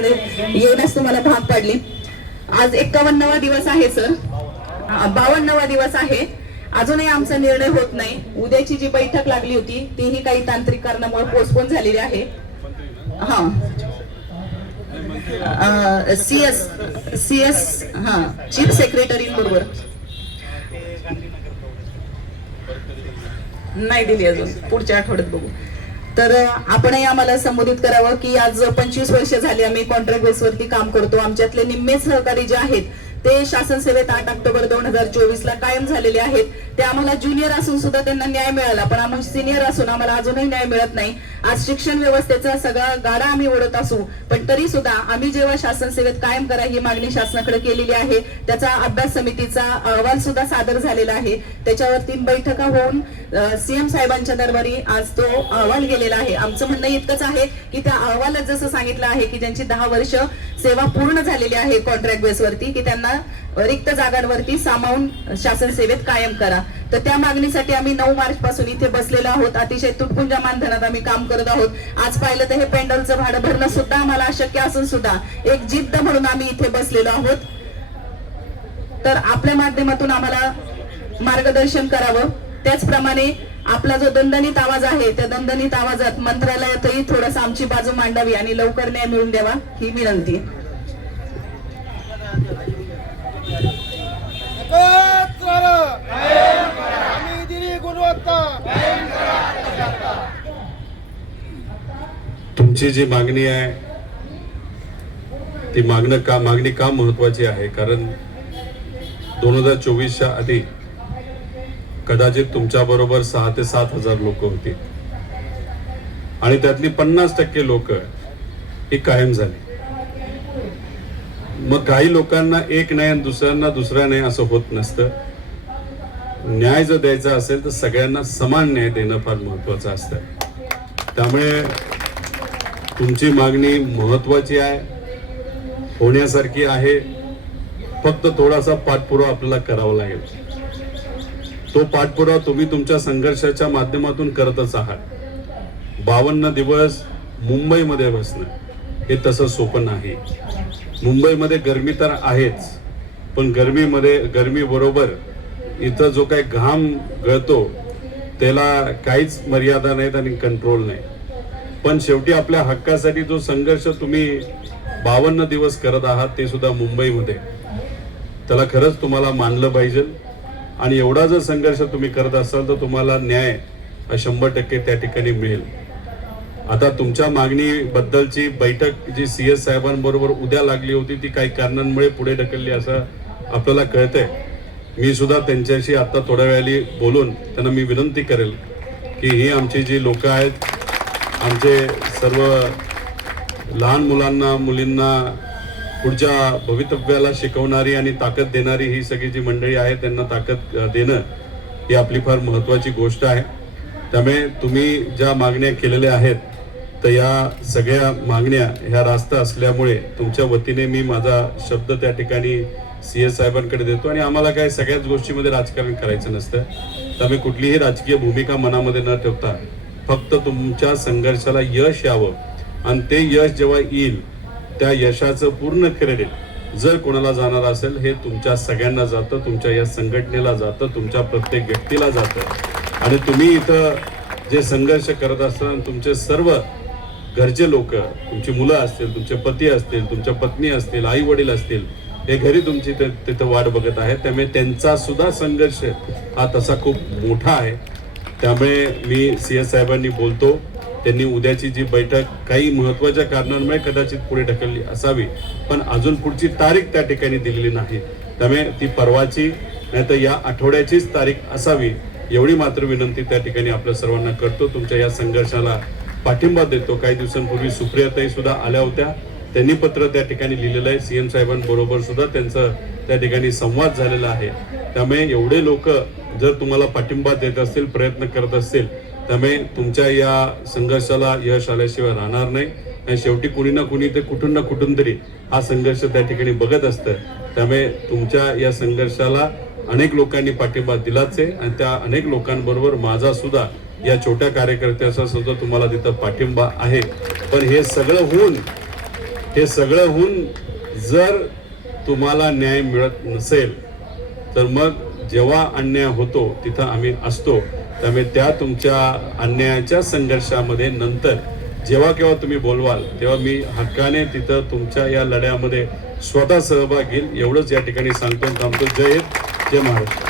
येण्यास तुम्हाला भाग पाडली। आज 51वा दिवस आहे सर, 52वा दिवस आहे, अजूनही आमचा निर्णय होत नाही। उद्याची जी बैठक लागली होती तीही काही तांत्रिक कारणामुळे पोस्टपोन झालेली आहे। सीएस चीफ सेक्रेटरी बरोबर नाही दिली अजून, पुढच्या आठवड्यात बघू। तर आपणही आम्हाला संबोधित करावं की आज 25 वर्ष झाली आम्ही कॉन्ट्रॅक्ट बेसवरती काम करतो। आमच्यातले निम्मे सहकारी जे आहेत ते शासन सेवेत 8 ऑक्टोबर 2024 ला कायम झालेले आहेत। ते आम्हाला ज्युनियर असून सुद्धा त्यांना न्याय मिळाला, पण आम्ही सिनियर असून आम्हाला अजूनही न्याय मिळत नाही। आज शिक्षण व्यवस्थेचा सगळा गाडा आम्ही ओढत असू, पण तरी सुद्धा आम्ही जेव्हा शासन सेवेत कायम करा ही मागणी शासनाकडे केलेली आहे, त्याचा अभ्यास समितीचा अहवाल सुद्धा सादर झालेला आहे। त्याच्यावरती बैठका होऊन सीएम साहेबांच्या दरबारी आज तो अहवाल गेलेला आहे। आमचं म्हणणं इतकंच आहे की त्या अहवालात जसं सांगितलं आहे की ज्यांची 10 वर्ष सेवा पूर्ण झालेली आहे कॉन्ट्रॅक्ट बेसवरती, की त्यांना रिक्त जागांवरती सामावून शासन सेवेत कायम करा। तर त्या मागणीसाठी आम्ही 9 मार्च पासून इथे बसलेलो आहोत। अतिशय तुटपुंजा मानधनात आम्ही काम करत आहोत। आज पाहिलं तर हे पेंडलचं भाडं भरणं सुद्धा आम्हाला अशक्य असून सुद्धा एक जिद्द म्हणून आम्ही इथे बसलेलो आहोत। तर आपल्या माध्यमातून आम्हाला मार्गदर्शन करावं। त्याचप्रमाणे आपला जो दणदणीत आवाज आहे त्या दणदणीत आवाजात मंत्रालयातही थोडस आमची बाजू मांडावी आणि लवकर न्याय मिळवून द्यावा ही विनंती। तुमची जी मागणी आहे ती मागणी का महत्वाची आहे, कारण 2024च्या आधी कदाचित तुमच्या बरोबर 6 ते 7 हजार लोक होती आणि त्यातली 50% लोक ही कायम झाली। मग काही लोकांना एक नाही आणि दुसऱ्यांना दुसरा नाही असं होत नसतं। न्याय जर द्यायचा असेल तर सगळ्यांना समान न्याय देणं फार महत्वाचं असतं। त्यामुळे तुमची मागणी महत्वाची आहे, होण्यासारखी आहे, फक्त थोडासा पाठपुरावा आपल्याला करावा लागेल। तो पाठपुरावा तुम्ही तुमच्या संघर्षाच्या माध्यमातून करतच आहात। 52 दिवस मुंबईमध्ये बसणं हे तसं सोपं नाही। मुंबईमध्ये गरमी तर आहेच, पण गरमी बरोबर इथं जो काही घाम गळतो त्याला काहीच मर्यादा नाहीत आणि कंट्रोल नाही। पण शेवटी आपल्या हक्कासाठी जो संघर्ष तुम्ही 52 दिवस करत आहात ते सुद्धा मुंबईमध्ये, त्याला खरंच तुम्हाला मानलं पाहिजे। आणि एवढा जर संघर्ष तुम्ही करत असाल तर तुम्हाला न्याय 100% त्या ठिकाणी मिळेल। आता तुमच्या मागणीबद्दलची बैठक जी सीएस साहेबांबरोबर उद्या लागली होती ती काही कारणांमुळे पुढे ढकलली असं आपल्याला कळतंय। मी सुद्धा त्यांच्याशी आता थोड्या वेळाने बोलून त्यांना मी विनंती करेल की ही आमची जी लोक आहेत, आमचे सर्व लहान मुलांना मुलींना पुढच्या भवितव्याला शिकवणारी आणि ताकद देणारी ही सगळी जी मंडळी आहे त्यांना ताकद देणं ही आपली फार महत्त्वाची गोष्ट आहे। त्यामुळे तुम्ही ज्या मागण्या केलेल्या आहेत तर या सगळ्या मागण्या ह्या रास्त असल्यामुळे तुमच्या वतीने मी माझा शब्द त्या ठिकाणी सीएस साहेबांकडे देतो। आणि आम्हाला काय सगळ्याच गोष्टीमध्ये राजकारण करायचं नसतं, त्यामुळे कुठलीही राजकीय भूमिका मनामध्ये न ठेवता फक्त तुमच्या संघर्षाला यश यावं आणि ते यश जेव्हा येईल त्या यशाचं पूर्ण क्रेडिट जर कोणाला जाणार असेल हे तुमच्या सगळ्यांना जातं, तुमच्या या संघटनेला जातं, तुमच्या प्रत्येक व्यक्तीला जातं। आणि तुम्ही इथं जे संघर्ष करत असताना तुमचे सर्व घरचे लोक, तुमची मुलं असतील, तुमचे पती असतील, तुमच्या पत्नी असतील, आई वडील असतील, हे घरी तुमची तिथं वाट बघत आहेत। त्यामुळे त्यांचा सुद्धा संघर्ष हा तसा खूप मोठा आहे। त्यामुळे मी सीएस साहेबांनी बोलतो, त्यांनी उद्याची जी बैठक काही महत्त्वाच्या कारणांमुळे कदाचित पुढे ढकलली असावी, पण अजून पुढची तारीख त्या ठिकाणी दिलेली नाही। त्यामुळे ती परवाची नाही तर या आठवड्याचीच तारीख असावी एवढी मात्र विनंती त्या ठिकाणी आपल्या सर्वांना करतो। तुमच्या या संघर्षाला पाठिंबा देतो। काही दिवसांपूर्वी सुप्रियाताई सुद्धा आल्या होत्या, त्यांनी पत्र त्या ठिकाणी लिहिलेलं आहे। सीएम साहेबांबरोबर सुद्धा त्यांचं त्या ठिकाणी संवाद झालेला आहे। त्यामुळे एवढे लोक जर तुम्हाला पाठिंबा देत असतील, प्रयत्न करत असतील, त्यामुळे तुमच्या या संघर्षाला यश आल्याशिवाय राहणार नाही। आणि शेवटी कुणी ना कुणी ते कुठून तरी हा संघर्ष त्या ठिकाणी बघत असतं। त्यामुळे तुमच्या या संघर्षाला अनेक लोकांनी पाठिंबा दिलाच आहे आणि त्या अनेक लोकांबरोबर माझा सुद्धा या छोट्या कार्यकर्त्याचा सुद्धा तुम्हाला तिथं पाठिंबा आहे। पण हे सगळं होऊन हे सगळं होऊन जर तुम्हाला न्याय मिळत नसेल तर मग जेव्हा अन्याय होतो तिथं आम्ही असतो. त्यामुळे त्या तुमच्या अन्यायाच्या संघर्षामध्ये नंतर जेव्हा केव्हा तुम्ही बोलवाल तेव्हा मी हक्काने तिथं तुमच्या या लढ्यामध्ये स्वतः सहभाग घेईल. एवढंच या ठिकाणी सांगतो. थांबतो. जय हिंद, जय महाराष्ट्र.